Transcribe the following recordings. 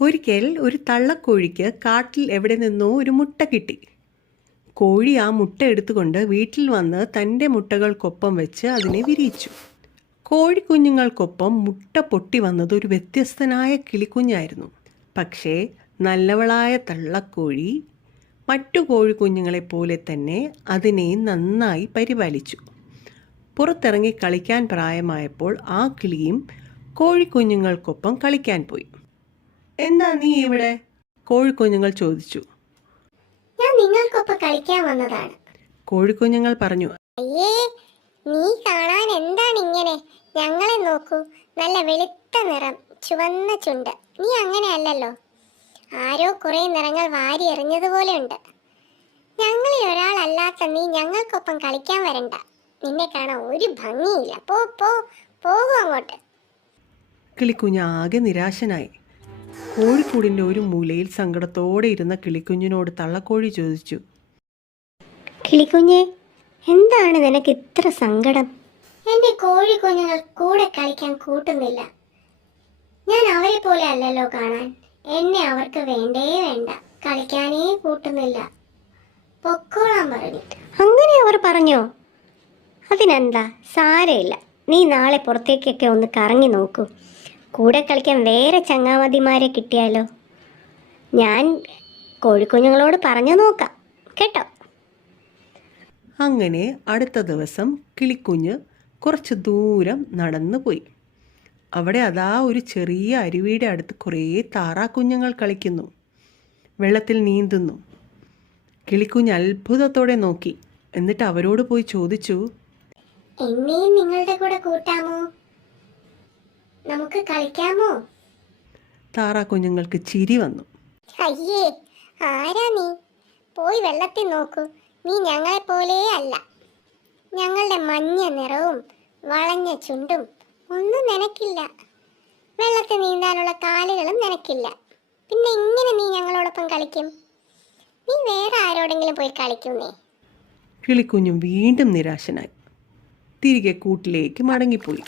ഒരിക്കൽ ഒരു തള്ളക്കോഴിക്ക് കാട്ടിൽ എവിടെ നിന്നോ ഒരു മുട്ട കിട്ടി. കോഴി ആ മുട്ട എടുത്തുകൊണ്ട് വീട്ടിൽ വന്ന് തൻ്റെ മുട്ടകൾക്കൊപ്പം വെച്ച് അതിനെ വിരിയിച്ചു. കോഴിക്കുഞ്ഞുങ്ങൾക്കൊപ്പം മുട്ട പൊട്ടി വന്നത് ഒരു വ്യത്യസ്തനായ കിളിക്കുഞ്ഞായിരുന്നു. പക്ഷേ നല്ലവളായ തള്ളക്കോഴി മറ്റു കോഴിക്കുഞ്ഞുങ്ങളെപ്പോലെ തന്നെ അതിനെ നന്നായി പരിപാലിച്ചു. പുറത്തിറങ്ങി കളിക്കാൻ പ്രായമായപ്പോൾ ആ കിളിയും കോഴിക്കുഞ്ഞുങ്ങൾക്കൊപ്പം കളിക്കാൻ പോയി. എന്താ നീ ഇവിടെ? കോഴിക്കുഞ്ഞുങ്ങൾ ചോദിച്ചു. ഞാൻ നിങ്ങൾക്കൊപ്പം കളിക്കാൻ വന്നതാണ്. കോഴിക്കുഞ്ഞുങ്ങൾ പറഞ്ഞു. അയ്യേ, നീ കാണാൻ എന്താണ് ഇങ്ങനെ? ഞങ്ങളെ നോക്കൂ, നല്ല വെളുത്ത നിറം, ചുവന്ന ചുണ്ട്. നീ അങ്ങനെ അല്ലല്ലോ. ആരോ കുറെ നിറങ്ങൾ വാരി എറിഞ്ഞതുപോലെ ഉണ്ട്. ഞങ്ങളിൽ ഒരാളല്ലാത്ത നീ ഞങ്ങൾക്കൊപ്പം കളിക്കാൻ വരണ്ട. നിന്നെ കാണാൻ ഒരു ഭംഗിയില്ല. പോകും അങ്ങോട്ട്. കിളിക്കുഞ്ഞ് ആകെ നിരാശനായി. കോഴിക്കൂടിൻ്റെ ഒരു മൂലയിൽ സങ്കടത്തോടെ ഇരുന്ന കിളിക്കുഞ്ഞിനോട് തള്ളക്കോഴി ചോദിച്ചു. കിളിക്കുഞ്ഞെ, എന്താണ് നിനക്ക് ഇത്ര സങ്കടം? എന്റെ കോഴിക്കുഞ്ഞുങ്ങൾ കൂടെ കളിക്കാൻ കൂട്ടുന്നില്ല. ഞാൻ അവരെ പോലെ അല്ലല്ലോ കാണാൻ. എന്നെ അവർക്ക് വേണ്ടേ വേണ്ട, കളിക്കാനേ കൂട്ടുന്നില്ല. പൊക്കോളാൻ പറഞ്ഞു. അങ്ങനെ അവർ പറഞ്ഞോ? അതിനെന്താ, സാരമില്ല. നീ നാളെ പുറത്തേക്കൊക്കെ ഒന്ന് കറങ്ങി നോക്കൂ. കൂടെ കളിക്കാൻ വേറെ ചങ്ങാതിമാരെ കിട്ടിയാലോ? ഞാൻ കോഴിക്കുഞ്ഞുങ്ങളോട് പറഞ്ഞു നോക്കാം കേട്ടോ. അങ്ങനെ അടുത്ത ദിവസം കിളിക്കുഞ്ഞ് കുറച്ച് ദൂരം നടന്നു പോയി. അവിടെ അതാ ഒരു ചെറിയ അരുവിയുടെ അടുത്ത് കുറേ താറാക്കുഞ്ഞുങ്ങൾ കളിക്കുന്നു, വെള്ളത്തിൽ നീന്തുന്നു. കിളിക്കുഞ്ഞ് അത്ഭുതത്തോടെ നോക്കി. എന്നിട്ട് അവരോട് പോയി ചോദിച്ചു, എന്നെയും നിങ്ങളുടെ കൂടെ കൂട്ടാമോ? നമുക്ക് കളിക്കാമോ? താറാക്കുഞ്ഞുങ്ങൾക്ക് ചിരി വന്നു. അയ്യേ, ആരാ നീ? പോയി വെള്ളത്തിൽ നോക്കൂ. നീ ഞങ്ങളെ പോലെ അല്ല. ഞങ്ങളുടെ മഞ്ഞ നിറവും വളഞ്ഞ ചുണ്ടും ഒന്നും നിനക്കില്ല. വെള്ളത്തിൽ നീന്താനുള്ള കാലുകളും നിനക്കില്ല. പിന്നെ ഇങ്ങനെ നീ ഞങ്ങളോടൊപ്പം കളിക്കും? നീ വേറെ ആരോടെങ്കിലും പോയി കളിക്കുന്നേ. കിളിക്കുഞ്ഞും വീണ്ടും നിരാശനായി തിരികെ കൂട്ടിലേക്ക് മടങ്ങിപ്പോയി.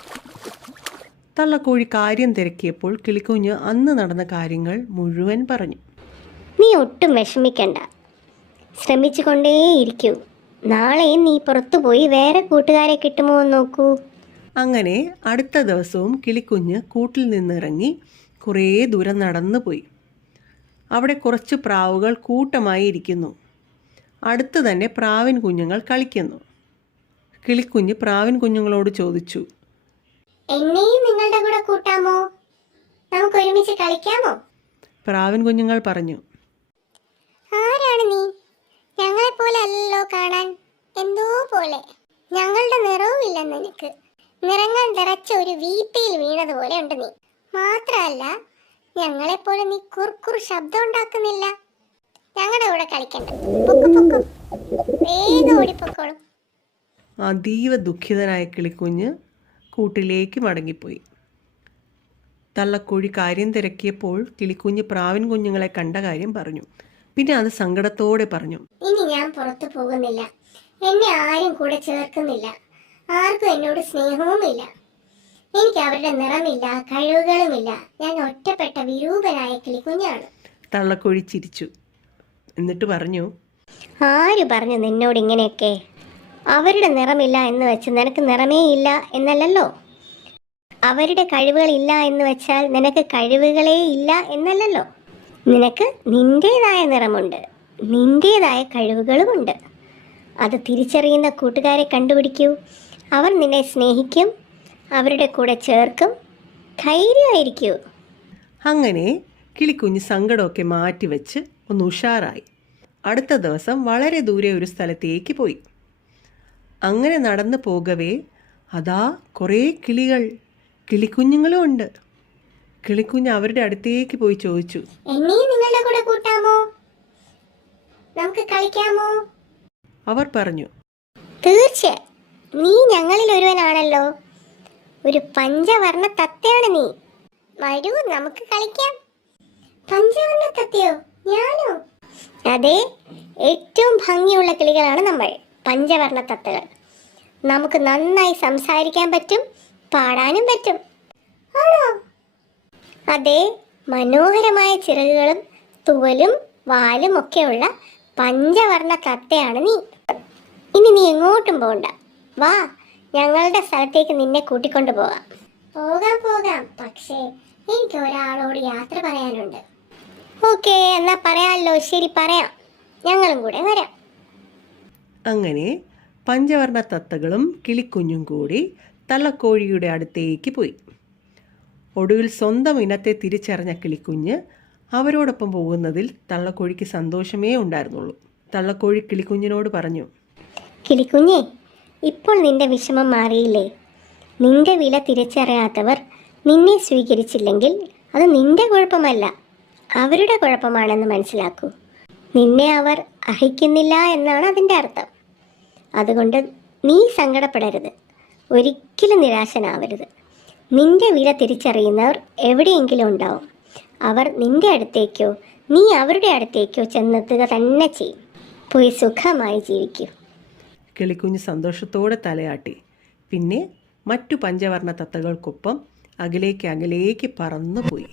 തള്ളക്കോഴി കാര്യം തിരക്കിയപ്പോൾ കിളിക്കുഞ്ഞ് അന്ന് നടന്ന കാര്യങ്ങൾ മുഴുവൻ പറഞ്ഞു. നീ ഒട്ടും വിഷമിക്കണ്ട, ശ്രമിച്ചു കൊണ്ടേയിരിക്കൂ. നാളെ നീ പുറത്തുപോയി വേറെ കൂട്ടുകാരെ കിട്ടുമോ എന്ന് നോക്കൂ. അങ്ങനെ അടുത്ത ദിവസവും കിളിക്കുഞ്ഞ് കൂട്ടിൽ നിന്നിറങ്ങി കുറേ ദൂരം നടന്നു പോയി. അവിടെ കുറച്ച് പ്രാവുകൾ കൂട്ടമായി ഇരിക്കുന്നു. അടുത്ത് തന്നെ പ്രാവിൻ കുഞ്ഞുങ്ങൾ കളിക്കുന്നു. കിളിക്കുഞ്ഞ് പ്രാവിൻ കുഞ്ഞുങ്ങളോട് ചോദിച്ചു, എന്നെയും നിങ്ങളുടെ കൂടെ കൂട്ടാമോ? നമുക്ക് ഒരുമിച്ച് കളിക്കാമോ? പ്രാവിൻ കുഞ്ഞുങ്ങൾ പറഞ്ഞു. ആരാണ് നീ? ഞങ്ങളെ പോലെ അല്ലല്ലോ കാണാൻ, എന്തോ പോലെ. ഞങ്ങളുടെ നിറവും ഇല്ല നിനക്ക്. നിറങ്ങൾ നിറച്ച ഒരു വീപ്പയിൽ വീണതുപോലെ ഉണ്ട് നീ. മാത്രമല്ല, ഞങ്ങളെപ്പോലെ നീ കുർക്കുർ ശബ്ദം ഉണ്ടാക്കുന്നില്ല. ഞങ്ങളുടെ കൂടെ കളിക്കണ്ട. വേഗം ഓടിപ്പൊക്കോളും. അതീവ ദുഃഖിതനായ കിളിക്കുഞ്ഞ് കൂട്ടിലേക്ക് മടങ്ങിപ്പോയി. തള്ളക്കോഴി കാര്യം തിരക്കിയപ്പോൾ കിളിക്കുഞ്ഞ് പ്രാവിൻ കുഞ്ഞുങ്ങളെ കണ്ട കാര്യം പറഞ്ഞു. പിന്നെ അത് സങ്കടത്തോടെ പറഞ്ഞു. ഇനി ഞാൻ പുറത്തു പോകുന്നില്ല. എന്നെ ആരും കൂടെ ചേർക്കുന്നില്ല. ആർക്കും എന്നോട് സ്നേഹവുമില്ല. എനിക്ക് അവരുടെ നിറമില്ല, കഴിവുകളുമില്ല. ഞാൻ ഒറ്റപ്പെട്ട വിരൂപനായ കിളിക്കുഞ്ഞാണ്. തള്ളക്കോഴി ചിരിച്ചു. എന്നിട്ട് പറഞ്ഞു, ആര് പറഞ്ഞു നിന്നോട് ഇങ്ങനെയൊക്കെ? അവരുടെ നിറമില്ല എന്ന് വെച്ച് നിനക്ക് നിറമേ ഇല്ല എന്നല്ലല്ലോ. അവരുടെ കഴിവുകളില്ല എന്ന് വെച്ചാൽ നിനക്ക് കഴിവുകളേ ഇല്ല എന്നല്ലല്ലോ. നിനക്ക് നിൻ്റേതായ നിറമുണ്ട്, നിൻ്റേതായ കഴിവുകളുമുണ്ട്. അത് തിരിച്ചറിയുന്ന കൂട്ടുകാരെ കണ്ടുപിടിക്കൂ. അവർ നിന്നെ സ്നേഹിക്കും, അവരുടെ കൂടെ ചേർക്കും. ധൈര്യമായിരിക്കൂ. അങ്ങനെ കിളിക്കുഞ്ഞ് സങ്കടമൊക്കെ മാറ്റിവെച്ച് ഒന്ന് ഉഷാറായി. അടുത്ത ദിവസം വളരെ ദൂരെ ഒരു സ്ഥലത്തേക്ക് പോയി. അങ്ങനെ നടന്നു പോകവേ അതാ കുറേ കിളിക്കുഞ്ഞുങ്ങളും ഉണ്ട്. കിളിക്കുഞ്ഞ് അവരുടെ അടുത്തേക്ക് പോയി ചോദിച്ചു, എന്നെയും നിങ്ങളുടെ കൂടെ കൂട്ടാമോ? നമുക്ക് കളിക്കാമോ? അവർ പറഞ്ഞു, തീർച്ചയായും. നീ ഞങ്ങളിൽ ഒരുവനാണല്ലോ. ഒരു പഞ്ചവർണ്ണ തത്തയാണ് നീ. വരൂ, നമുക്ക് കളിക്കാം. പഞ്ചവർണ്ണ തത്തയോ? ഞാനോ? അതെ, ഏറ്റവും ഭംഗിയുള്ള കിളികളാണ് നമ്മൾ, പഞ്ചവർണ്ണ തത്തകൾ. നമുക്ക് നന്നായി സംസാരിക്കാൻ പറ്റും, പാടാനും പറ്റും. ആണോ? അതെ, മനോഹരമായ ചിറകുകളും തുവലും വാലും ഒക്കെയുള്ള പഞ്ചവർണ്ണ തത്തയാണ് നീ. ഇനി നീ എങ്ങോട്ടും പോകണ്ട. വാ, ഞങ്ങളുടെ സ്ഥലത്തേക്ക് നിന്നെ കൂട്ടിക്കൊണ്ടു പോകാം. പോകാം, പക്ഷേ എനിക്ക് ഒരാളോട് യാത്ര പറയാനുണ്ട്. ഓക്കേ, എന്നാ പറയാമല്ലോ. ശരി, പറയാം. ഞങ്ങളും കൂടെ വരാം. അങ്ങനെ പഞ്ചവർണ്ണ തത്തകളും കിളിക്കുഞ്ഞും കൂടി തള്ളക്കോഴിയുടെ അടുത്തേക്ക് പോയി. ഒടുവിൽ സ്വന്തം ഇനത്തെ തിരിച്ചറിഞ്ഞ കിളിക്കുഞ്ഞ് അവരോടൊപ്പം പോകുന്നതിൽ തള്ളക്കോഴിക്ക് സന്തോഷമേ ഉണ്ടായിരുന്നുള്ളൂ. തള്ളക്കോഴി കിളിക്കുഞ്ഞിനോട് പറഞ്ഞു, കിളിക്കുഞ്ഞേ, ഇപ്പോൾ നിന്റെ വിഷമം മാറിയില്ലേ? നിന്റെ വില തിരിച്ചറിയാത്തവർ നിന്നെ സ്വീകരിച്ചില്ലെങ്കിൽ അത് നിന്റെ കുഴപ്പമല്ല, അവരുടെ കുഴപ്പമാണെന്ന് മനസ്സിലാക്കൂ. നിന്നെ അവർ അർഹിക്കുന്നില്ല എന്നാണ് അതിൻ്റെ അർത്ഥം. അതുകൊണ്ട് നീ സങ്കടപ്പെടരുത്, ഒരിക്കലും നിരാശനാവരുത്. നിന്റെ വില തിരിച്ചറിയുന്നവർ എവിടെയെങ്കിലും ഉണ്ടാവും. അവർ നിന്റെ അടുത്തേക്കോ നീ അവരുടെ അടുത്തേക്കോ ചെന്നെത്തുക തന്നെ ചെയ്യും. പോയി സുഖമായി ജീവിക്കൂ. കിളിക്കുഞ്ഞ് സന്തോഷത്തോടെ തലയാട്ടി. പിന്നെ മറ്റു പഞ്ചവർണ്ണ തത്തകൾക്കൊപ്പം അകലേക്ക് പറന്നു പോയി.